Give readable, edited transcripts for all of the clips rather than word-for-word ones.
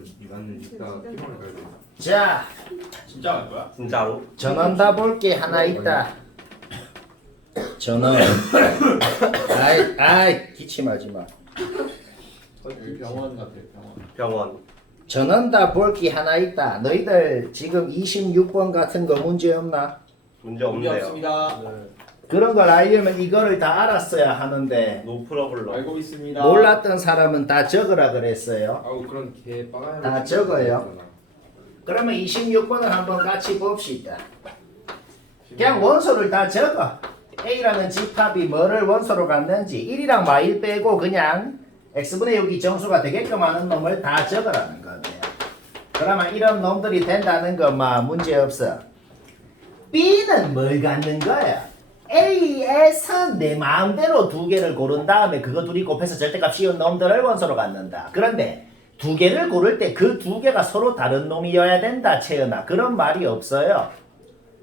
봤어. 나는 이따 희망을 가야 돼. 자, 진짜 갈 거야? 진짜로? 전원 다 볼 게 하나 있다. 전원. 아이 기침하지 마. 여기 병원 같아 병원. 병원. 전원 다 볼 게 하나 있다. 너희들 지금 26번 같은 거 문제 없나? 문제 문제 없네요. 없습니다. 그런 걸 알려면 이거를 다 알았어야 하는데 노 프로블럼. 알고 있습니다. 몰랐던 사람은 다 적으라 그랬어요. 아우 그런 개 빠가야. 다 적어요. 그러면 26번을 한번 같이 봅시다. 그냥 원소를 다 적어. A라는 집합이 뭐를 원소로 갖는지 1이랑 마일 빼고 그냥 x분의 6이 정수가 되게끔 하는 놈을 다 적으라는 거네요. 그러면 이런 놈들이 된다는 것만 문제없어. B는 뭘 갖는 거야? A에서 내 마음대로 두 개를 고른 다음에 그거 둘이 곱해서 절대값 씌운 놈들을 원소로 갖는다. 그런데 두 개를 고를 때 그 두 개가 서로 다른 놈이어야 된다, 채연아. 그런 말이 없어요.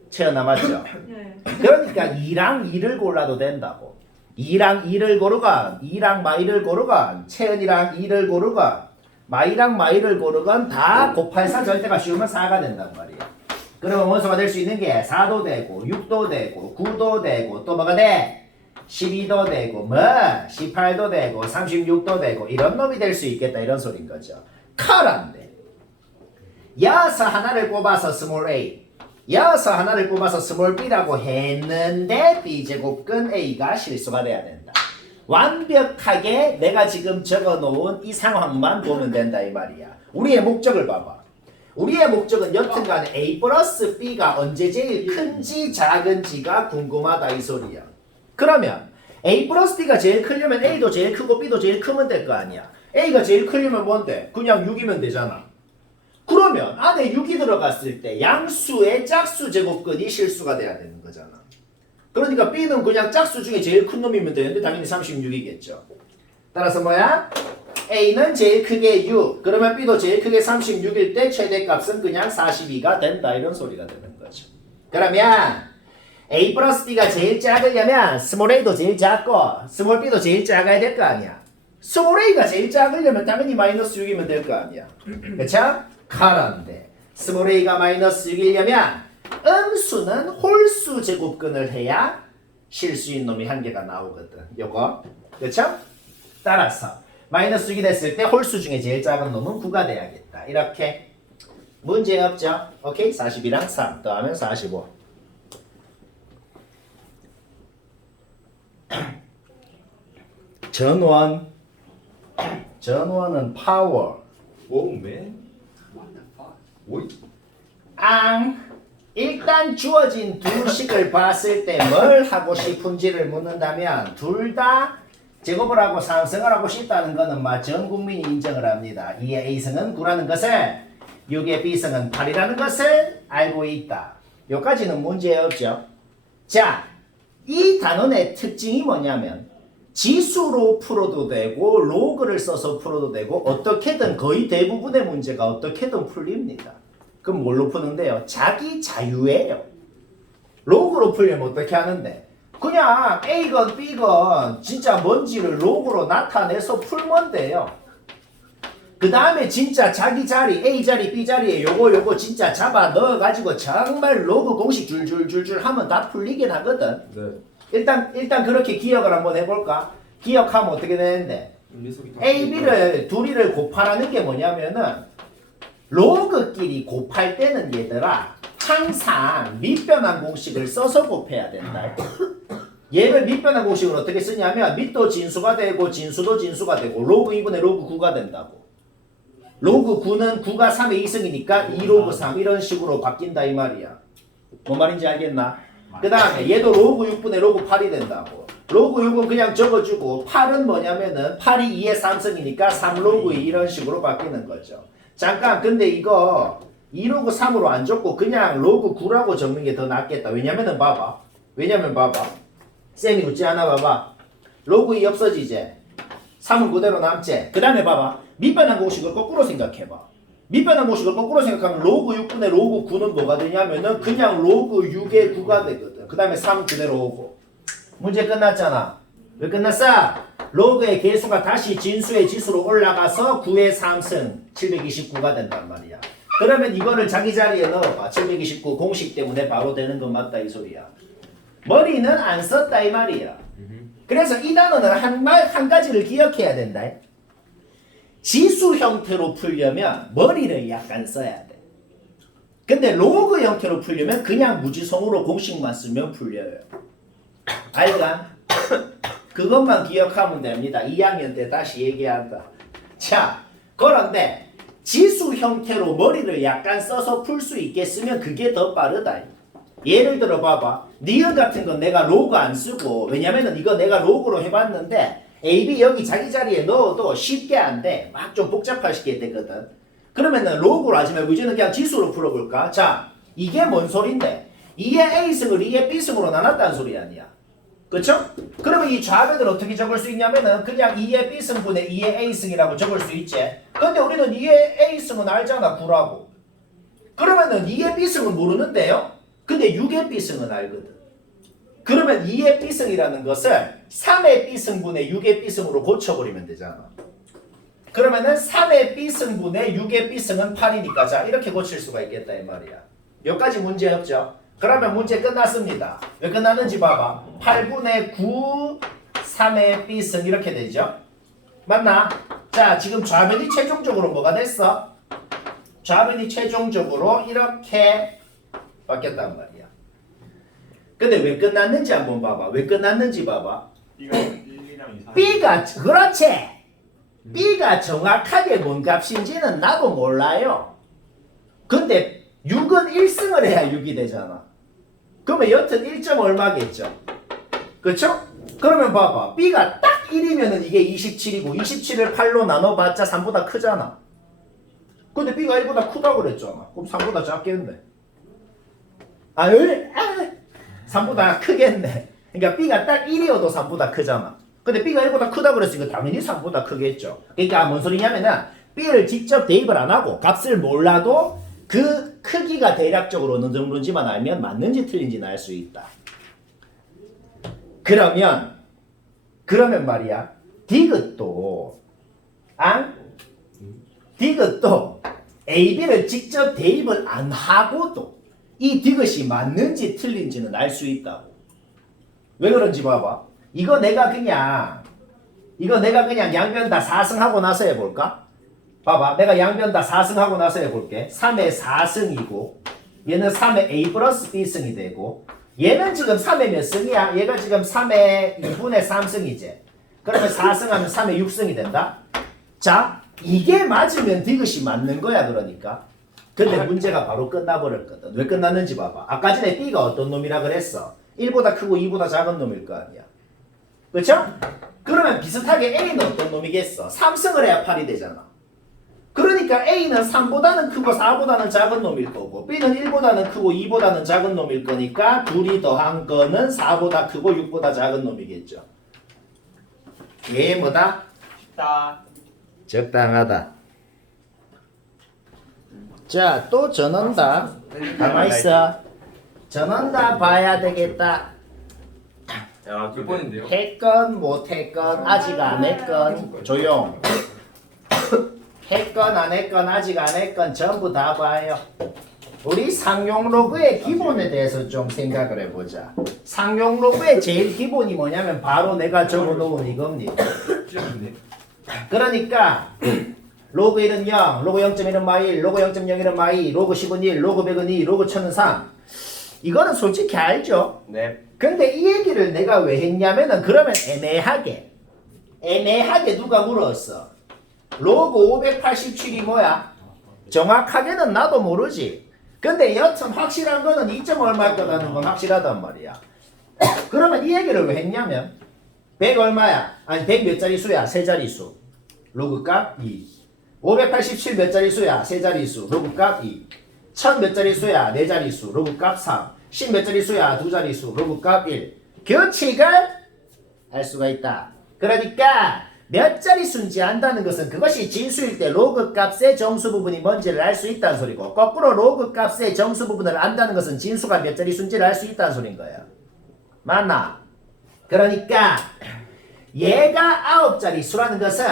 채연아 맞죠? 네. 그러니까 2랑 2를 골라도 된다고. 2랑 2를 고르건 2랑 마이를 고르건 채연이랑 2를 고르건 마이랑 마이를 고르건 다 곱해서 절대값 씌우면 4가 된단 말이야. 그러면 원소가 될 수 있는 게 4도 되고 6도 되고 9도 되고 또 뭐가 돼? 12도 되고 뭐 18도 되고 36도 되고 이런 놈이 될 수 있겠다 이런 소린 거죠. 커런데 여서 하나를 뽑아서 스몰 a 여서 하나를 뽑아서 스몰 b라고 했는데 b제곱근 a가 실수가 돼야 된다. 완벽하게 내가 지금 적어놓은 이 상황만 보면 된다 이 말이야. 우리의 목적을 봐봐. 우리의 목적은 여튼간에 a 플러스 b가 언제 제일 큰지 작은지가 궁금하다 이 소리야. 그러면 a 플러스 b가 제일 크려면 a도 제일 크고 b도 제일 크면 될 거 아니야. a가 제일 크려면 뭔데? 그냥 6이면 되잖아. 그러면 안에 6이 들어갔을 때 양수의 짝수 제곱근이 실수가 돼야 되는 거잖아. 그러니까 b는 그냥 짝수 중에 제일 큰 놈이면 되는데 당연히 36이겠죠. 따라서 뭐야? a는 제일 크게 6 그러면 b도 제일 크게 36일 때 최대값은 그냥 42가 된다 이런 소리가 되는 거죠. 그러면 a 플러스 b가 제일 작으려면 스몰 a도 제일 작고 스몰 b도 제일 작아야 될 거 아니야. 스몰 a가 제일 작으려면 당연히 마이너스 6이면 될 거 아니야. 그쵸? 가란데 스몰 a가 마이너스 6이려면 음수는 홀수 제곱근을 해야 실수인 놈이 한 개가 나오거든. 요거 그쵸? 따라서 마이너스 6이 됐을 때 홀수 중에 제일 작은 놈은 9가 돼야겠다. 이렇게 문제 없죠? 오케이? 42랑 3 더하면 45 전원은 파워 오 맨. 오이. 일단 주어진 두 식을 봤을 때 뭘 하고 싶은지를 묻는다면 둘 다 제곱을 하고 상승을 하고 싶다는 것은 전 국민이 인정을 합니다. 2의 A승은 9라는 것을 6의 B승은 8이라는 것을 알고 있다. 여기까지는 문제 없죠. 자, 이 단원의 특징이 뭐냐면 지수로 풀어도 되고 로그를 써서 풀어도 되고 어떻게든 거의 대부분의 문제가 어떻게든 풀립니다. 그럼 뭘로 푸는데요? 자기 자유예요. 로그로 풀려면 어떻게 하는데? 그냥 A건 B건 진짜 뭔지를 로그로 나타내서 풀면 돼요. 그 다음에 진짜 자기 자리 A 자리 B 자리에 요거 진짜 잡아 넣어가지고 정말 로그 공식 줄줄줄줄 하면 다 풀리긴 하거든. 네. 일단 그렇게 기억을 한번 해볼까? 기억하면 어떻게 되는데? A, B를 둘이를 곱하라는 게 뭐냐면은 로그끼리 곱할 때는 얘들아 항상 밑변환 공식을 써서 곱해야 된다. 얘를 밑변환 공식을 어떻게 쓰냐면 밑도 진수가 되고 진수도 진수가 되고 로그 2분의 로그 9가 된다고. 로그 9는 9가 3의 2승이니까 2로그 3 이런 식으로 바뀐다 이 말이야. 뭔 말인지 알겠나? 그 다음에 얘도 로그 6분의 로그 8이 된다고. 로그 6은 그냥 적어주고 8은 뭐냐면은 8이 2의 3승이니까 3로그 2 이런 식으로 바뀌는 거죠. 잠깐 근데 이거 2로그 3으로 안 적고 그냥 로그 9라고 적는 게 더 낫겠다. 왜냐면 봐봐. 쌤이 웃지 않아 봐봐. 로그 2 없어지지. 3은 그대로 남지. 그 다음에 봐봐. 밑변환 공식을 거꾸로 생각해봐. 밑변환 공식을 거꾸로 생각하면 로그 6분의 로그 9는 뭐가 되냐면은 그냥 로그 6의 9가 되거든. 그 다음에 3 그대로 오고. 문제 끝났잖아. 왜 끝났어? 로그의 개수가 다시 진수의 지수로 올라가서 9의 3승 729가 된단 말이야. 그러면 이거를 자기 자리에 넣어봐. 729 공식 때문에 바로 되는 건 맞다 이 소리야. 머리는 안 썼다 이 말이야. 그래서 이 단어는 한 가지를 기억해야 된다. 지수 형태로 풀려면 머리를 약간 써야 돼. 근데 로그 형태로 풀려면 그냥 무지성으로 공식만 쓰면 풀려요. 알까? 그것만 기억하면 됩니다. 2학년 때 다시 얘기한다. 자, 그런데 지수 형태로 머리를 약간 써서 풀 수 있겠으면 그게 더 빠르다. 예를 들어 봐봐. 니은 같은 건 내가 로그 안 쓰고, 왜냐면은 이거 내가 로그로 해봤는데 A, B 여기 자기 자리에 넣어도 쉽게 안 돼. 막 좀 복잡하시게 되거든. 그러면은 로그로 하지 말고 이제는 그냥 지수로 풀어볼까? 자, 이게 뭔 소린데? 2의 A승을 2의 B승으로 나눴다는 소리 아니야. 그쵸? 그러면 이 좌변을 어떻게 적을 수 있냐면은 그냥 2의 B승분의 2의 A승이라고 적을 수 있지. 근데 우리는 2의 A승은 알잖아, 9라고. 그러면은 2의 B승은 모르는데요? 근데 6의 B승은 알거든. 그러면 2의 B승이라는 것을 3의 B승분의 6의 B승으로 고쳐버리면 되잖아. 그러면은 3의 B승분의 6의 B승은 8이니까 자 이렇게 고칠 수가 있겠다 이 말이야. 여기까지 문제 없죠? 그러면 문제 끝났습니다. 왜 끝났는지 봐봐. 8분의 9 3의 B승 이렇게 되죠? 맞나? 자 지금 좌변이 최종적으로 뭐가 됐어? 좌변이 최종적으로 이렇게 바뀌었단 말이야. 근데 왜 끝났는지 한번 봐봐. 왜 끝났는지 봐봐. B가 1, 2랑 2, 3. B가 그렇지. B가 정확하게 뭔 값인지는 나도 몰라요. 근데 6은 1승을 해야 6이 되잖아. 그러면 여튼 1점 얼마겠죠? 그렇죠? 그러면 봐봐. B가 딱 1이면은 이게 27이고 27을 8로 나눠봤자 3보다 크잖아. 근데 B가 1보다 크다고 그랬잖아. 그럼 3보다 작겠네. 3보다 크겠네. 그러니까 B가 딱 1이어도 3보다 크잖아. 근데 B가 1보다 크다고 그랬으니까 당연히 3보다 크겠죠. 그러니까 뭔 소리냐면은 B를 직접 대입을 안 하고 값을 몰라도 그 크기가 대략적으로 어느 정도인지만 알면 맞는지 틀린지는 알 수 있다. 그러면 말이야. 디귿도 디귿도 AB를 직접 대입을 안 하고도 이 디귿이 맞는지 틀린지는 알 수 있다고. 왜 그런지 봐봐. 이거 내가 그냥 양변 다 4승하고 나서 해볼까? 봐봐. 내가 양변 다 4승하고 나서 해볼게. 3의 4승이고 얘는 3의 A 플러스 B승이 되고 얘는 지금 3의 몇 승이야? 얘가 지금 3의 2분의 3승이지. 그러면 4승하면 3의 6승이 된다. 자, 이게 맞으면 디귿이 맞는 거야 그러니까. 근데 문제가 바로 끝나버렸거든. 왜 끝났는지 봐봐. 아까 전에 B가 어떤 놈이라 그랬어? 1보다 크고 2보다 작은 놈일 거 아니야. 그렇죠? 그러면 비슷하게 A는 어떤 놈이겠어? 3승을 해야 8이 되잖아. 그러니까 A는 3보다는 크고 4보다는 작은 놈일 거고 B는 1보다는 크고 2보다는 작은 놈일 거니까 둘이 더한 거는 4보다 크고 6보다 작은 놈이겠죠. 얘 뭐다? 쉽다. 적당하다. 자, 또 전원다. 가만있어. 전원다 봐야 되겠다. 야, 몇 번인데요? 했건 못했건 아직 안 했건 조용. 했건 안 했건 아직 안 했건 전부 다 봐요. 우리 상용 로그의 기본에 대해서 좀 생각을 해보자. 상용 로그의 제일 기본이 뭐냐면 바로 내가 적어놓은 이겁니다. 찌른데. 그러니까 로그 1은 0, 로그 0.1은 마1, 로그 0.01은 마2, 로그 10은 1, 로그 100은 2, 로그 1000은 3. 이거는 솔직히 알죠? 네. 근데 이 얘기를 내가 왜 했냐면은 그러면 애매하게 누가 물었어? 로그 587이 뭐야? 정확하게는 나도 모르지. 근데 여튼 확실한 거는 2점 얼마일 거라는 건 확실하단 말이야. 그러면 이 얘기를 왜 했냐면 100 얼마야? 아니 100 몇 자릿수야? 세 자릿수. 로그 값 2. 587 몇 자릿수야? 세 자릿수. 로그 값 2. 1000 몇 자릿수야? 네 자릿수. 로그 값 3. 10 몇 자릿수야? 두 자릿수. 로그 값 1. 규칙을 알 수가 있다. 그러니까 몇 자릿수인지 안다는 것은 그것이 진수일 때 로그 값의 정수 부분이 뭔지를 알 수 있다는 소리고 거꾸로 로그 값의 정수 부분을 안다는 것은 진수가 몇 자릿수인지를 알 수 있다는 소리인 거야. 맞나? 그러니까 얘가 9자리 수라는 것은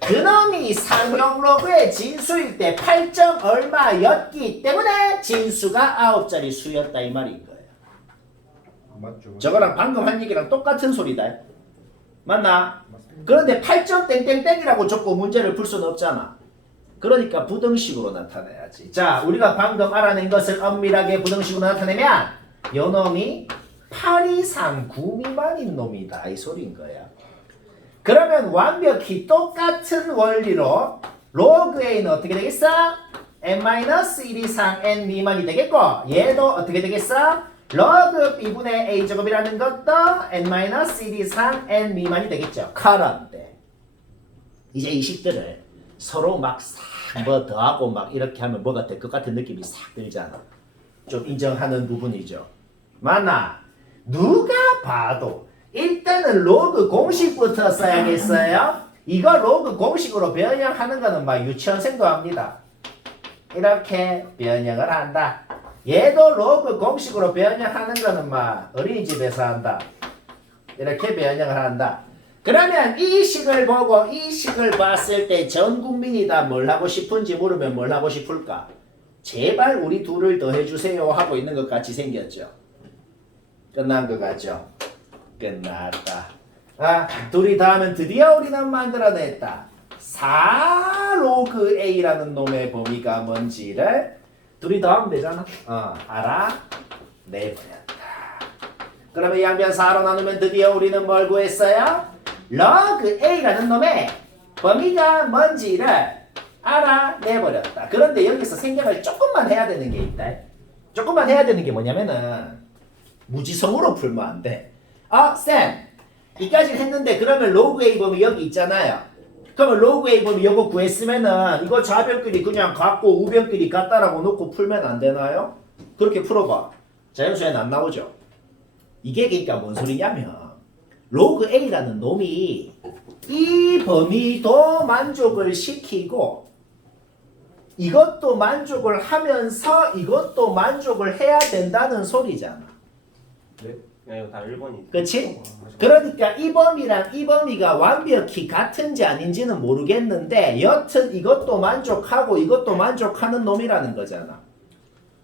그놈이 상용 로그의 진수일 때 8점 얼마였기 때문에 진수가 9자리 수였다 이 말인 거예요. 맞죠. 저거랑 방금 한 얘기랑 똑같은 소리다. 맞나? 맞습니다. 그런데 8점 땡땡땡이라고 적고 문제를 풀 수는 없잖아. 그러니까 부등식으로 나타내야지. 자, 우리가 방금 알아낸 것을 엄밀하게 부등식으로 나타내면 요 놈이 8 이상 9 미만인 놈이다 이 소리인 거야. 그러면 완벽히 똑같은 원리로 로그 A는 어떻게 되겠어? n-1 이상 n 미만이 되겠고 얘도 어떻게 되겠어? 로그 b분의 a 제곱이라는 것도 n-1 이상 n 미만이 되겠죠. 그런데 이제 이 식들을 서로 막 싹 뭐 더하고 막 이렇게 하면 뭐가 될 것 같은 느낌이 싹 들잖아. 좀 인정하는 부분이죠. 맞나? 누가 봐도 일단은 로그 공식부터 써야겠어요. 이거 로그 공식으로 변형하는 거는 막 유치원생도 합니다. 이렇게 변형을 한다. 얘도 로그 공식으로 변형하는 거는 막 어린이집에서 한다. 이렇게 변형을 한다. 그러면 이 식을 보고 이 식을 봤을 때 전 국민이 다 뭘 하고 싶은지 물으면 뭘 하고 싶을까? 제발 우리 둘을 더해주세요 하고 있는 것 같이 생겼죠. 끝난 것 같죠? 끝났다. 아, 둘이 다 하면 드디어 우리는 만들어냈다. 4 로그 A라는 놈의 범위가 뭔지를 둘이 더 하면 되잖아. 알아내버렸다. 그러면 양변 4로 나누면 드디어 우리는 뭘 구했어요? 로그 A라는 놈의 범위가 뭔지를 알아내버렸다. 그런데 여기서 생각을 조금만 해야 되는 게 있다. 조금만 해야 되는 게 뭐냐면은 무지성으로 풀면 안 돼. 쌤, 이까지 했는데 그러면 로그 A 범위 여기 있잖아요. 그러면 로그 A 범위 이거 구했으면은 이거 좌변끼리 그냥 같고 우변끼리 같다라고 놓고 풀면 안 되나요? 그렇게 풀어봐. 자연수에는 안 나오죠. 이게 그러니까 뭔 소리냐면 로그 A라는 놈이 이 범위도 만족을 시키고 이것도 만족을 하면서 이것도 만족을 해야 된다는 소리잖아. 네. 야, 이거 다 1번이. 그치? 그러니까 이 범위랑 이 범위가 완벽히 같은지 아닌지는 모르겠는데 여튼 이것도 만족하고 이것도 만족하는 놈이라는 거잖아.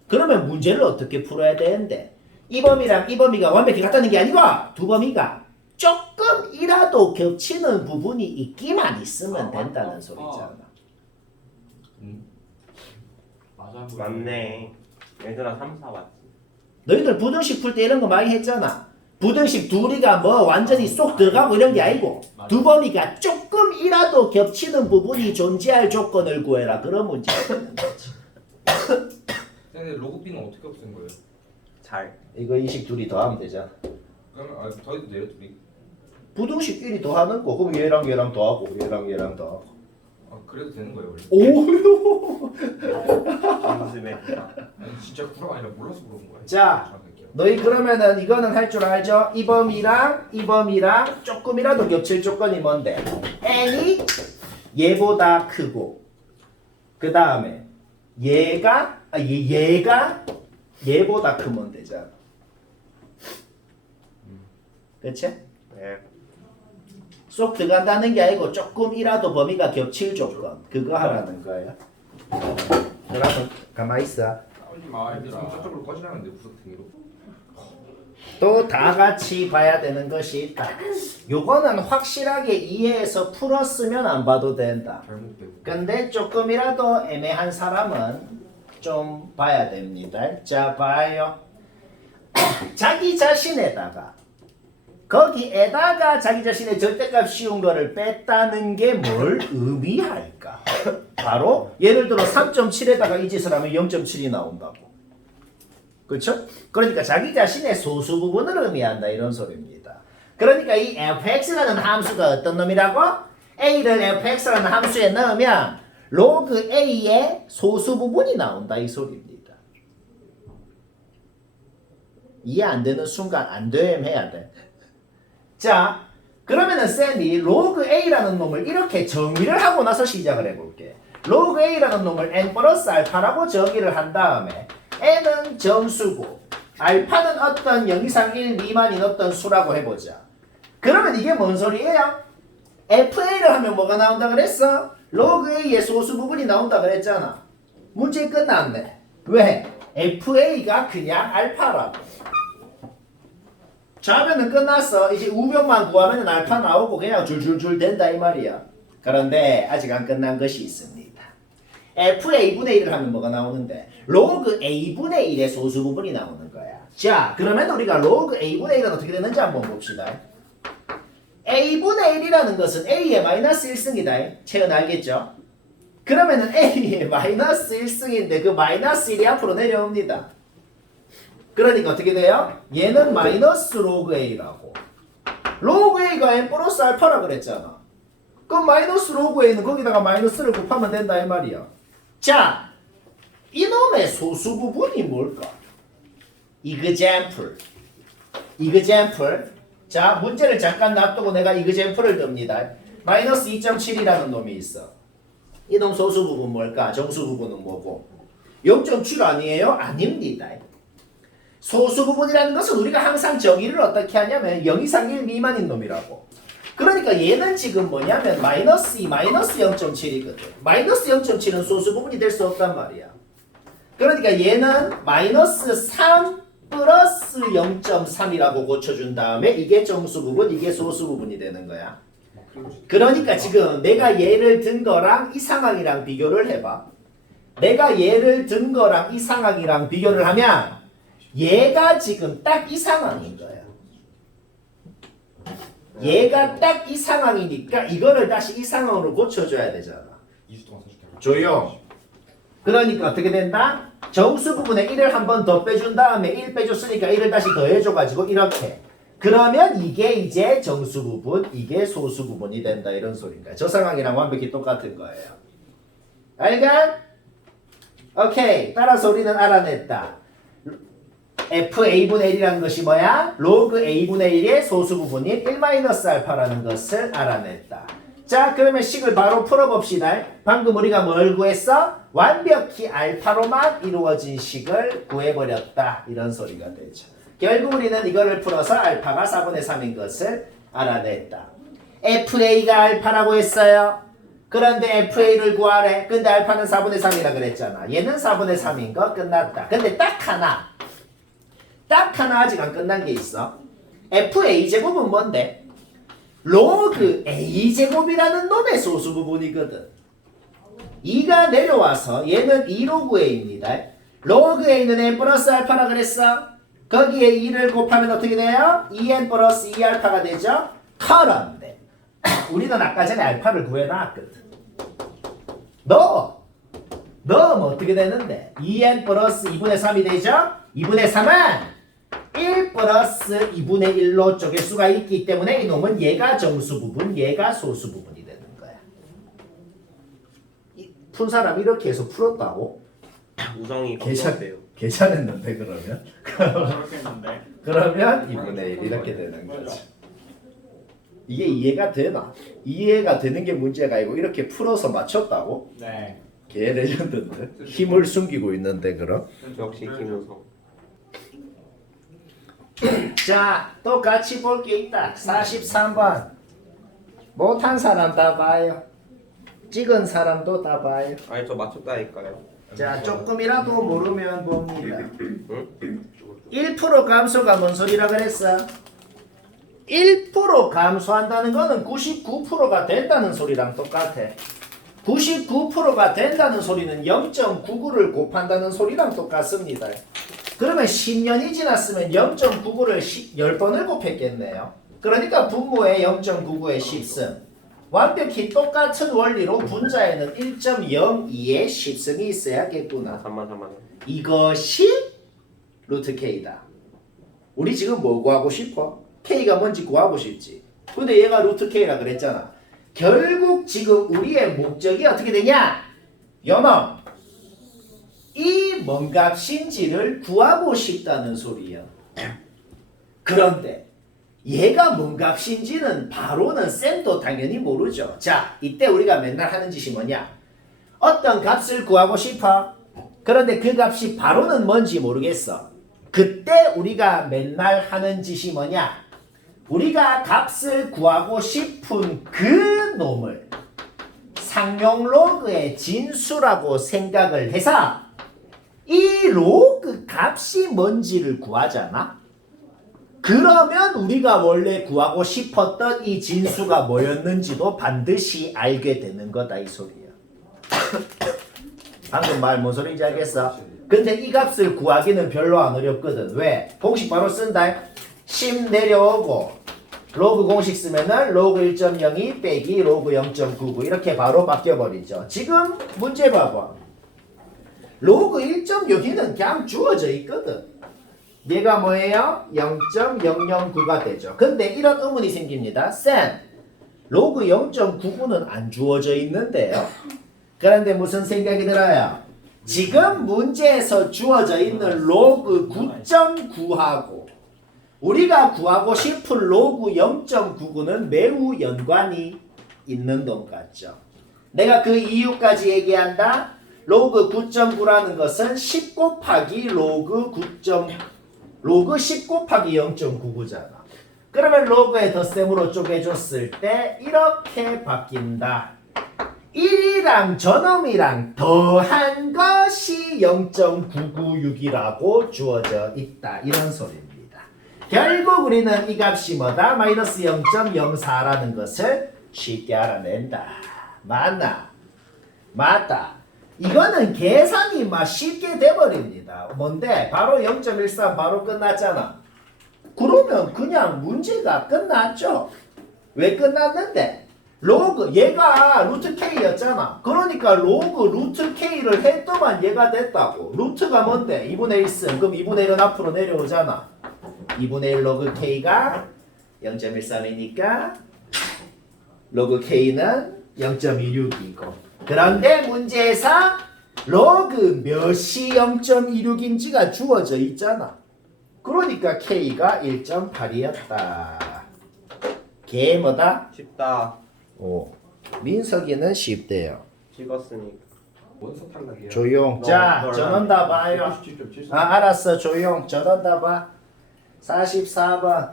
그러면 문제를 어떻게 풀어야 되는데 이 범위랑 이 범위가 완벽히 같다는 게 아니고 두 범위가 조금이라도 겹치는 부분이 있기만 있으면 된다는 소리잖아. 맞아. 맞네. 얘들아 3, 4 맞지? 너희들 부등식 풀 때 이런 거 많이 했잖아. 부등식 둘이가 뭐 완전히 쏙 들어가고 이런 게 아니고 두 범위가 조금이라도 겹치는 부분이 존재할 조건을 구해라. 그런 문제가 되는 거지. 근데 로그 B는 어떻게 없앤 거예요? 잘. 이거 이식 둘이 더하면 되잖아. 그러면 더해도 돼요 둘이? 부등식 1이 더하는 거. 그럼 얘랑 얘랑 더하고 얘랑 얘랑 더하고. 그래도 되는 거예요 원래? 오요. 요즘에. 아니 진짜 구라가 아니라 몰라서 그런 거예요. 자, 정확할게요. 너희 그러면은 이거는 할 줄 알죠? 이 범위랑 조금이라도 겹칠 조건이 뭔데? n이 얘보다 크고 그 다음에 얘가 얘보다 크면 되잖아. 그치? 네. 쏙 들어간다는 게 아니고 조금이라도 범위가 겹칠 조건 그거 하라는 거예요. 그러면 가만히 있어. 싸우지 마 얘들아. 저쪽으로 꺼지라는데 구석 등으로. 또 다 같이 봐야 되는 것이 있다. 요거는 확실하게 이해해서 풀었으면 안 봐도 된다. 잘못되고. 근데 조금이라도 애매한 사람은 좀 봐야 됩니다. 자, 봐요. 자기 자신에다가 거기에다가 자기 자신의 절대값 씌운 거를 뺐다는 게 뭘 의미할까? 바로 예를 들어 3.7에다가 이 짓을 하면 0.7이 나온다고. 그렇죠? 그러니까 자기 자신의 소수 부분을 의미한다 이런 소리입니다. 그러니까 이 fx라는 함수가 어떤 놈이라고? a를 fx라는 함수에 넣으면 로그 a의 소수 부분이 나온다 이 소리입니다. 이해 안 되는 순간 안 되면 해야 돼. 자, 그러면은 쌤이 로그 a라는 놈을 이렇게 정의를 하고 나서 시작을 해볼게. 로그 a라는 놈을 n 플러스 알파라고 정의를 한 다음에 n은 정수고 알파는 어떤 0 이상 1 미만인 어떤 수라고 해보자. 그러면 이게 뭔 소리예요? FA를 하면 뭐가 나온다 그랬어? 로그 A의 소수 부분이 나온다 그랬잖아. 문제 끝났네. 왜? FA가 그냥 알파라고. 자면은 끝났어. 이제 우변만 구하면 알파 나오고 그냥 줄줄줄 된다 이 말이야. 그런데 아직 안 끝난 것이 있습니다. FA분의 1을 하면 뭐가 나오는데? 로그 A분의 1의 소수 부분이 나오는 거야. 자, 그러면 우리가 로그 A분의 1은 어떻게 되는지 한번 봅시다. A분의 1이라는 것은 A의 마이너스 1승이다. 채연 알겠죠? 그러면은 A의 마이너스 1승인데 그 마이너스 1이 앞으로 내려옵니다. 그러니까 어떻게 돼요? 얘는 마이너스 로그 A라고. 로그 A가 n 플러스 알파라 그랬잖아. 그럼 마이너스 로그 A는 거기다가 마이너스를 곱하면 된다 이 말이야. 자, 이놈의 소수 부분이 뭘까? example. 자, 문제를 잠깐 놔두고 내가 example을 듭니다. 마이너스 2.7이라는 놈이 있어. 이놈 소수 부분 뭘까? 정수 부분은 뭐고? 0.7 아니에요? 아닙니다. 소수 부분이라는 것은 우리가 항상 정의를 어떻게 하냐면 0 이상 1 미만인 놈이라고. 그러니까 얘는 지금 뭐냐면 마이너스 2, 마이너스 0.7이거든. 마이너스 0.7은 소수 부분이 될 수 없단 말이야. 그러니까 얘는 마이너스 3 플러스 0.3이라고 고쳐준 다음에 이게 정수 부분, 이게 소수 부분이 되는 거야. 그러니까 지금 내가 얘를 든 거랑 이 상황이랑 비교를 해봐. 내가 얘를 든 거랑 이 상황이랑 비교를 하면 얘가 지금 딱 이 상황인 거야. 얘가 딱 이 상황이니까 이거를 다시 이 상황으로 고쳐줘야 되잖아. 2주 동안 사줄게. 조용. 그러니까 어떻게 된다? 정수 부분에 1을 한 번 더 빼준 다음에 1 빼줬으니까 1을 다시 더해줘가지고 이렇게. 그러면 이게 이제 정수 부분, 이게 소수 부분이 된다 이런 소리인가. 저 상황이랑 완벽히 똑같은 거예요. 알가? 오케이. 따라서 우리는 알아냈다. FA분의 1이라는 것이 뭐야? 로그 A분의 1의 소수 부분인 1-알파라는 것을 알아냈다. 자, 그러면 식을 바로 풀어봅시다. 방금 우리가 뭘 구했어? 완벽히 알파로만 이루어진 식을 구해버렸다. 이런 소리가 되죠. 결국 우리는 이거를 풀어서 알파가 4분의 3인 것을 알아냈다. FA가 알파라고 했어요. 그런데 FA를 구하래. 근데 알파는 4분의 3이라 그랬잖아. 얘는 4분의 3인 거 끝났다. 근데 딱 하나 아직 안 끝난 게 있어. FA제곱은 뭔데? 로그 A제곱이라는 놈의 소수 부분이거든. 2가 내려와서 얘는 2로그 A입니다. 로그 A는 n 플러스 알파라 그랬어. 거기에 2를 곱하면 어떻게 돼요? 2n 플러스 2알파가 되죠? 그런데 우리는 아까 전에 알파를 구해놨거든. 넣으면 어떻게 되는데? 2n 플러스 2분의 3이 되죠? 2분의 3은 1 플러스 2분의 1로 쪼갤 수가 있기 때문에 이놈은 얘가 정수 부분, 얘가 소수 부분이 되는 거야. 푼 사람 이렇게 해서 풀었다고? 우성이 걱정돼요. 계산했는데 그러면? 그렇게 했는데. 그러면 2분의 1 이렇게 되는 거죠. 이게 이해가 되나? 이해가 되는 게 문제가 아니고 이렇게 풀어서 맞췄다고? 네. 개 레전드인데? 힘을 숨기고 있는데 그럼? 역시 김우성. 자, 또 같이 볼 게 있다. 43번. 못한 사람 다 봐요. 찍은 사람도 다 봐요. 아니 저 맞췄다니까요. 자, 조금이라도 모르면 봅니다. 응? 1% 감소가 뭔 소리라 그랬어? 1% 감소한다는 거는 99%가 된다는 소리랑 똑같아. 99%가 된다는 소리는 0.99를 곱한다는 소리랑 똑같습니다. 그러면 10년이 지났으면 0.99를 10번을 곱했겠네요. 그러니까 분모에 0.99의 10승. 완벽히 똑같은 원리로 분자에는 1.02의 10승이 있어야겠구나. 3만. 이것이 루트 K다. 우리 지금 뭐 구하고 싶어? K가 뭔지 구하고 싶지. 근데 얘가 루트 K라 그랬잖아. 결국 지금 우리의 목적이 어떻게 되냐? 연어. 이 뭔 값인지를 구하고 싶다는 소리야. 그런데 얘가 뭔 값인지는 바로는 쌤도 당연히 모르죠. 자, 이때 우리가 맨날 하는 짓이 뭐냐? 어떤 값을 구하고 싶어. 그런데 그 값이 바로는 뭔지 모르겠어. 그때 우리가 맨날 하는 짓이 뭐냐? 우리가 값을 구하고 싶은 그 놈을 상용 로그의 진수라고 생각을 해서 이 로그 값이 뭔지를 구하잖아. 그러면 우리가 원래 구하고 싶었던 이 진수가 뭐였는지도 반드시 알게 되는 거다 이 소리야. 방금 말 뭔 소리인지 알겠어? 근데 이 값을 구하기는 별로 안 어렵거든. 왜? 공식 바로 쓴다. 10 내려오고 로그 공식 쓰면은 로그 1.02 빼기 로그 0.99 이렇게 바로 바뀌어버리죠. 지금 문제 봐봐. 로그 1.02는 그냥 주어져 있거든. 얘가 뭐예요? 0.009가 되죠. 근데 이런 의문이 생깁니다. 쌤, 로그 0.99는 안 주어져 있는데요. 그런데 무슨 생각이 들어요? 지금 문제에서 주어져 있는 로그 9.9하고 우리가 구하고 싶은 로그 0.99는 매우 연관이 있는 것 같죠. 내가 그 이유까지 얘기한다. 로그 9.9라는 것은 10 곱하기 로그 10 곱하기 0.99잖아. 그러면 로그의 덧셈으로 쪼개줬을 때 이렇게 바뀐다. 1이랑 저놈이랑 더한 것이 0.996이라고 주어져 있다. 이런 소리입니다. 결국 우리는 이 값이 뭐다? 마이너스 0.04라는 것을 쉽게 알아낸다. 맞나? 맞다. 이거는 계산이 막 쉽게 돼버립니다. 뭔데? 바로 0.13 바로 끝났잖아. 그러면 그냥 문제가 끝났죠. 왜 끝났는데? 로그 얘가 루트 K였잖아. 그러니까 로그 루트 K를 했더만 얘가 됐다고. 루트가 뭔데? 2분의 1승. 그럼 2분의 1은 앞으로 내려오잖아. 2분의 1 로그 K가 0.13이니까 로그 K는 0.26이고 그런데 문제에서 로그 몇이 0.26인지가 주어져 있잖아. 그러니까 K가 1.8이었다. 걔 뭐다? 쉽다. 오. 민석이는 쉽대요. 찍었으니까. 원서 탈락이야. 조용. 자, 너 전원 다 봐요. 97.74. 아, 알았어. 조용. 전원 다 봐. 44번.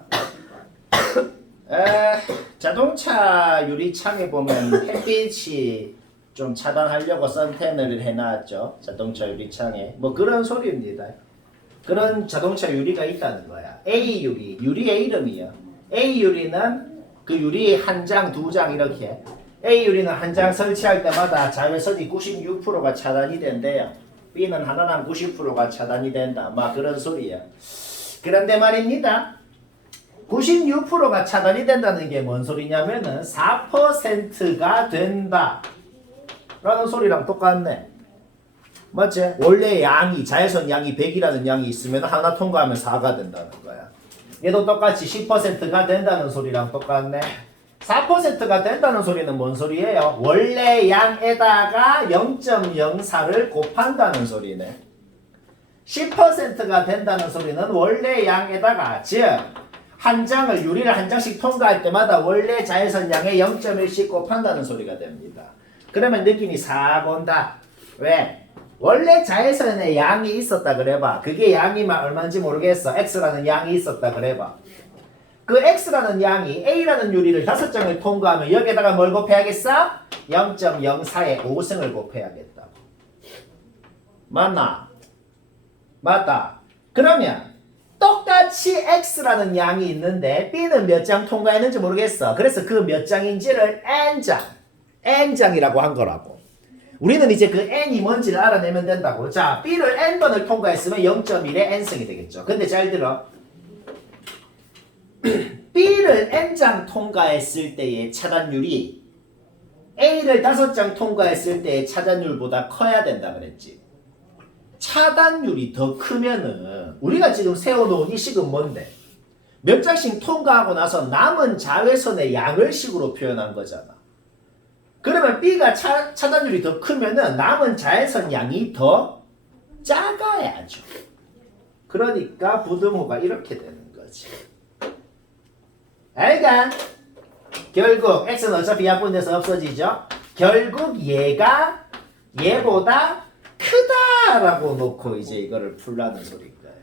자동차 유리창에 보면 햇빛이 좀 차단하려고 선텐을 해놨죠. 자동차 유리창에. 뭐 그런 소리입니다. 그런 자동차 유리가 있다는 거야. A 유리. 유리의 이름이야. A 유리는 그 유리 한 장, 두 장 이렇게. A 유리는 한 장 설치할 때마다 자외선이 96%가 차단이 된대요. B는 하나당 90%가 차단이 된다. 막 그런 소리야. 그런데 말입니다. 96%가 차단이 된다는 게 뭔 소리냐면은 4%가 된다 라는 소리랑 똑같네. 맞지? 원래 양이 자외선 양이 100이라는 양이 있으면 하나 통과하면 4가 된다는 거야. 얘도 똑같이 10%가 된다는 소리랑 똑같네. 4%가 된다는 소리는 뭔 소리예요? 원래 양에다가 0.04를 곱한다는 소리네. 10%가 된다는 소리는 원래 양에다가 즉 한 장을 유리를 한 장씩 통과할 때마다 원래 자외선 양의 0.1씩 곱한다는 소리가 됩니다. 그러면 느낌이 싹 온다. 왜? 원래 자외선의 양이 있었다 그래봐. 그게 양이 얼마인지 모르겠어. X라는 양이 있었다 그래봐. 그 X라는 양이 A라는 유리를 5장을 통과하면 여기에다가 뭘 곱해야겠어? 0.04의 5승을 곱해야겠다고. 맞나? 맞다. 그러면 똑같이 X라는 양이 있는데 B는 몇 장 통과했는지 모르겠어. 그래서 그 몇 장인지를 N장이라고 한 거라고. 우리는 이제 그 N이 뭔지를 알아내면 된다고. 자, B를 N번을 통과했으면 0.1의 N승이 되겠죠. 근데 잘 들어. B를 N장 통과했을 때의 차단율이 A를 5장 통과했을 때의 차단율보다 커야 된다 그랬지. 차단율이 더 크면은 우리가 지금 세워놓은 이 식은 뭔데? 몇 장씩 통과하고 나서 남은 자외선의 양을 식으로 표현한 거잖아. 그러면 B가 차단율이 더 크면은 남은 자외선 양이 더 작아야죠. 그러니까 부등호가 이렇게 되는 거지. 알간? 결국 X는 어차피 약분돼서 없어지죠. 결국 얘가 얘보다 크다라고 놓고 이제 이거를 풀라는 소리인 거예요.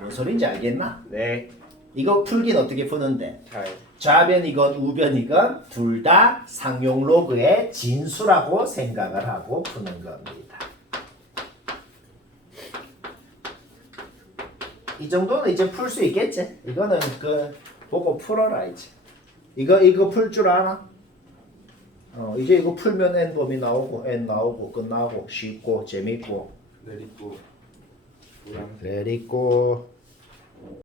뭔 소리인지 알겠나? 네. 이거 풀긴 어떻게 푸는데? 잘. 좌변이건 우변이건 둘 다 상용 로그의 진수라고 생각을 하고 푸는 겁니다. 이 정도는 이제 풀 수 있겠지? 이거는 그 보고 풀어라 이제. 이거 풀 줄 아나? 이제 이거 풀면 n 범위 나오고 n 나오고 끝나고 쉽고 재밌고. 내리고 노란 내리고